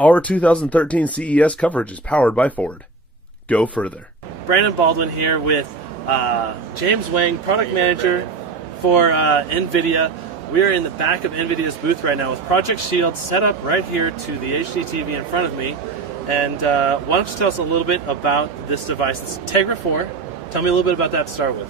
Our 2013 CES coverage is powered by Ford. Go further. Brandon Baldwin here with James Wang, product manager for NVIDIA. We are in the back of NVIDIA's booth right now with Project Shield set up right here to the HD TV in front of me. And why don't you tell us a little bit about this device? It's Tegra 4. Tell me a little bit about that to start with.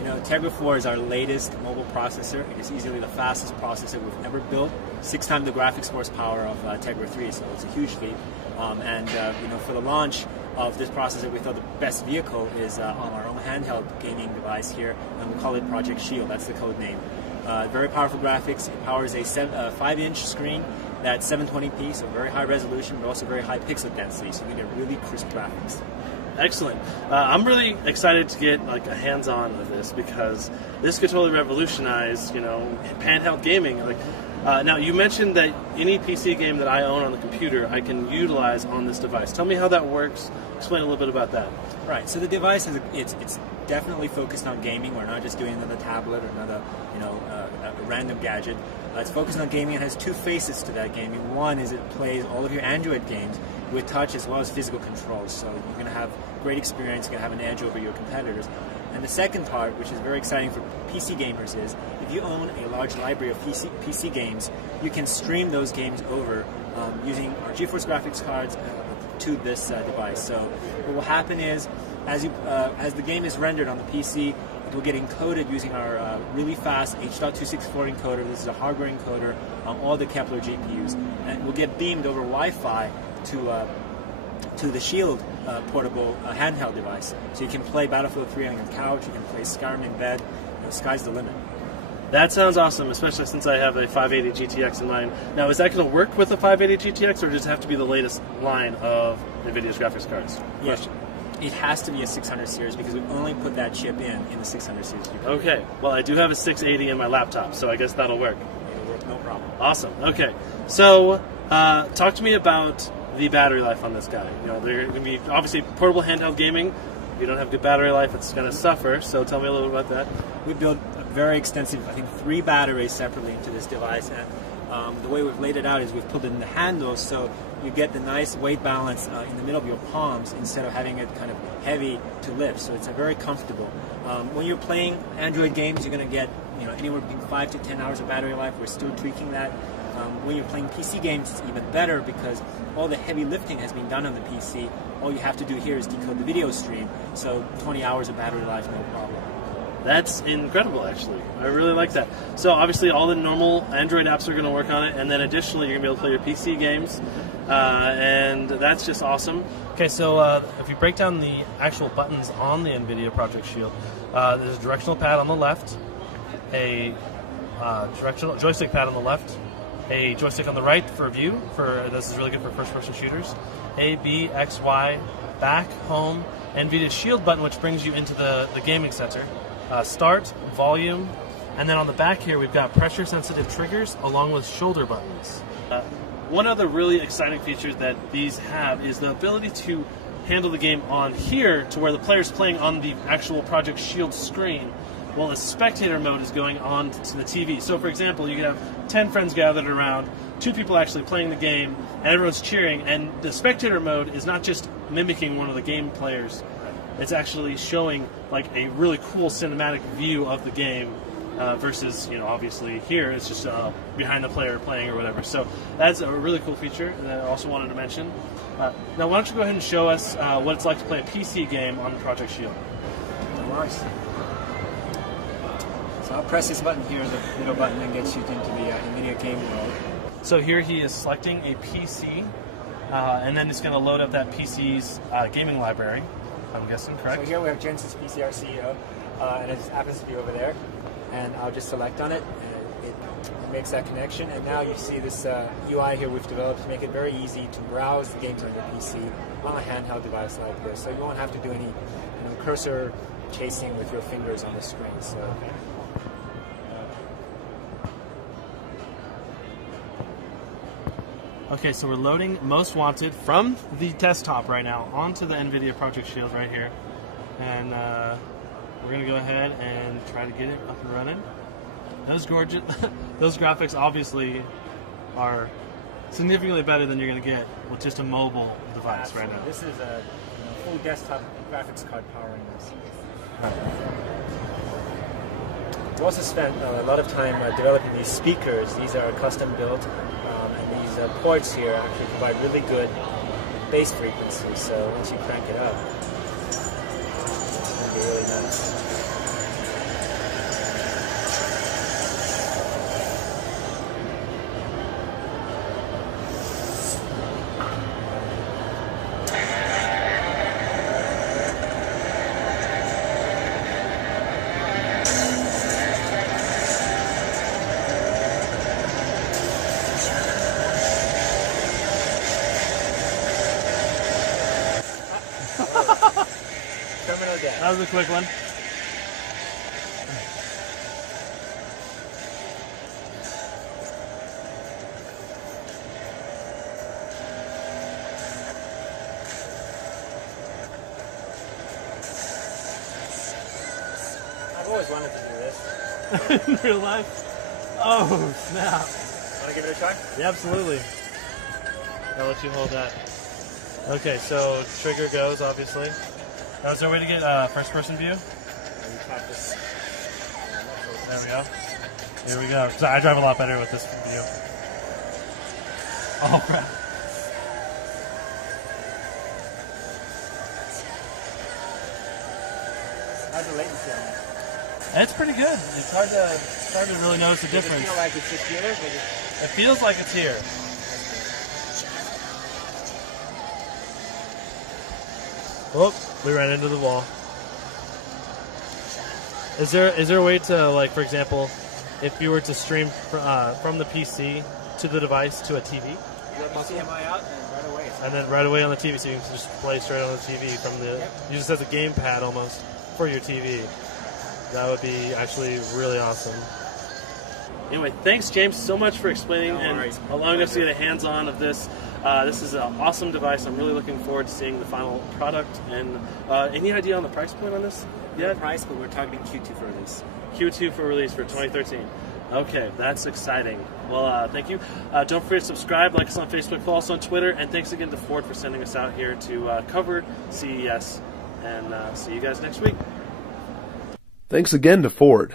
You know, Tegra 4 is our latest mobile processor. It is easily the fastest processor we've ever built. 6 times the graphics horsepower of Tegra 3, so it's a huge feat. You know, for the launch of this processor, we thought the best vehicle is on our own handheld gaming device here, and we call it Project Shield. That's the code name. Very powerful graphics. It powers a 5-inch screen that's 720p, so very high resolution, but also very high pixel density, so you can get really crisp graphics. Excellent. I'm really excited to get like a hands-on of this because this could totally revolutionize, you know, handheld gaming. Like, now you mentioned that any PC game that I own on the computer, I can utilize on this device. Tell me how that works. Explain a little bit about that. Right. So the device is it's definitely focused on gaming. We're not just doing another tablet or another, you know, a random gadget. It's focused on gaming. It has two faces to that gaming. One is it plays all of your Android games with touch as well as physical controls. So you're going to have great experience. You're going to have an edge over your competitors. And the second part, which is very exciting for PC gamers, is if you own a large library of PC games, you can stream those games over using our GeForce graphics cards to this device. So what will happen is, as the game is rendered on the PC, it will get encoded using our really fast H.264 encoder. This is a hardware encoder on all the Kepler GPUs, and it will get beamed over Wi-Fi to the Shield portable handheld device. So you can play Battlefield 3 on your couch, you can play Skyrim in bed, you know, sky's the limit. That sounds awesome, especially since I have a 580 GTX in mind. Now, is that going to work with the 580 GTX, or does it have to be the latest line of NVIDIA's graphics cards? Yes. It has to be a 600 series because we only put that chip in the 600 series. Okay. Well, I do have a 680 in my laptop, so I guess that'll work. It'll work, no problem. Awesome. Okay. So, talk to me about the battery life on this guy. You know, they're going to be obviously portable handheld gaming. If you don't have good battery life, it's going to suffer. So, tell me a little bit about that. We built a very extensive, I think, 3 batteries separately into this device, and the way we've laid it out is we've put it in the handles, so you get the nice weight balance in the middle of your palms instead of having it kind of heavy to lift. So it's very comfortable. When you're playing Android games, you're going to get, you know, anywhere between 5 to 10 hours of battery life. We're still tweaking that. When you're playing PC games, it's even better because all the heavy lifting has been done on the PC. All you have to do here is decode the video stream. So 20 hours of battery life, no problem. That's incredible, actually. I really like that. So obviously all the normal Android apps are going to work on it, and then additionally you're going to be able to play your PC games, and that's just awesome. Okay, so if you break down the actual buttons on the NVIDIA Project Shield, there's a directional pad on the left, a directional joystick pad on the left, a joystick on the right for view. This is really good for first-person shooters. A, B, X, Y, back, home, NVIDIA Shield button, which brings you into the gaming center. Start, volume, and then on the back here we've got pressure-sensitive triggers along with shoulder buttons. One other really exciting feature that these have is the ability to handle the game on here to where the player's playing on the actual Project Shield screen while the spectator mode is going on to the TV. So for example, you can have 10 friends gathered around, 2 people actually playing the game, and everyone's cheering, and the spectator mode is not just mimicking one of the game players, it's actually showing like a really cool cinematic view of the game versus, you know, obviously here it's just behind the player playing or whatever. So that's a really cool feature that I also wanted to mention. Now why don't you go ahead and show us what it's like to play a PC game on Project Shield. No worries. So I'll press this button here, the middle button, and gets you into the NVIDIA game mode. So here he is selecting a PC, and then it's going to load up that PC's gaming library. I'm guessing, correct? So here we have Jensen's PC, our CEO, and it just happens to be over there. And I'll just select on it, and it makes that connection. And now you see this UI here we've developed to make it very easy to browse the games on your PC on a handheld device like this. So you won't have to do any cursor chasing with your fingers on the screen. So. Okay, so we're loading Most Wanted from the desktop right now onto the NVIDIA Project Shield right here. And we're going to go ahead and try to get it up and running. Those gorgeous, those graphics obviously are significantly better than you're going to get with just a mobile device right now. This is a full desktop graphics card powering this. We also spent a lot of time developing these speakers. These are custom built, and these ports here actually provide really good bass frequency. So once you crank it up, it's going to be really nice. Terminal dead. That was a quick one. I've always wanted to do this. In real life? Oh, snap. Want to give it a try? Yeah, absolutely. I'll let you hold that. Okay, so trigger goes, obviously. Now, is there a way to get first-person view? There we go. Here we go. So I drive a lot better with this view. Oh, crap. How's the latency on that? It's pretty good. It's hard to really notice the difference. Does it feel like it's just here? It feels like it's here. Oh, we ran into the wall. Is there a way to, like, for example, if you were to stream from the PC to the device to a TV? You let HDMI out and right away. And then right away on the TV, so you can just play straight on the TV from the. Yep. You just have a gamepad almost for your TV. That would be actually really awesome. Anyway, thanks James so much for explaining and allowing us to get a hands-on of this. This is an awesome device. I'm really looking forward to seeing the final product. And any idea on the price point on this yet? No price, but we're targeting Q2 for release. Q2 for release for 2013. Okay, that's exciting. Well, thank you. Don't forget to subscribe, like us on Facebook, follow us on Twitter, and thanks again to Ford for sending us out here to cover CES. And see you guys next week. Thanks again to Ford.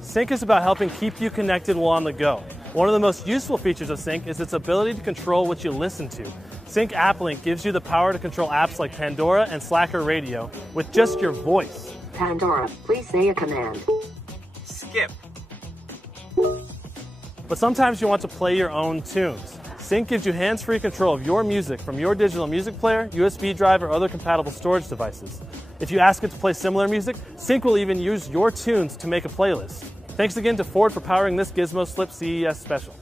Sync is about helping keep you connected while on the go. One of the most useful features of Sync is its ability to control what you listen to. Sync App Link gives you the power to control apps like Pandora and Slacker Radio with just your voice. Pandora, please say a command. Skip. But sometimes you want to play your own tunes. Sync gives you hands-free control of your music from your digital music player, USB drive, or other compatible storage devices. If you ask it to play similar music, Sync will even use your tunes to make a playlist. Thanks again to Ford for powering this Gizmo Slip CES special.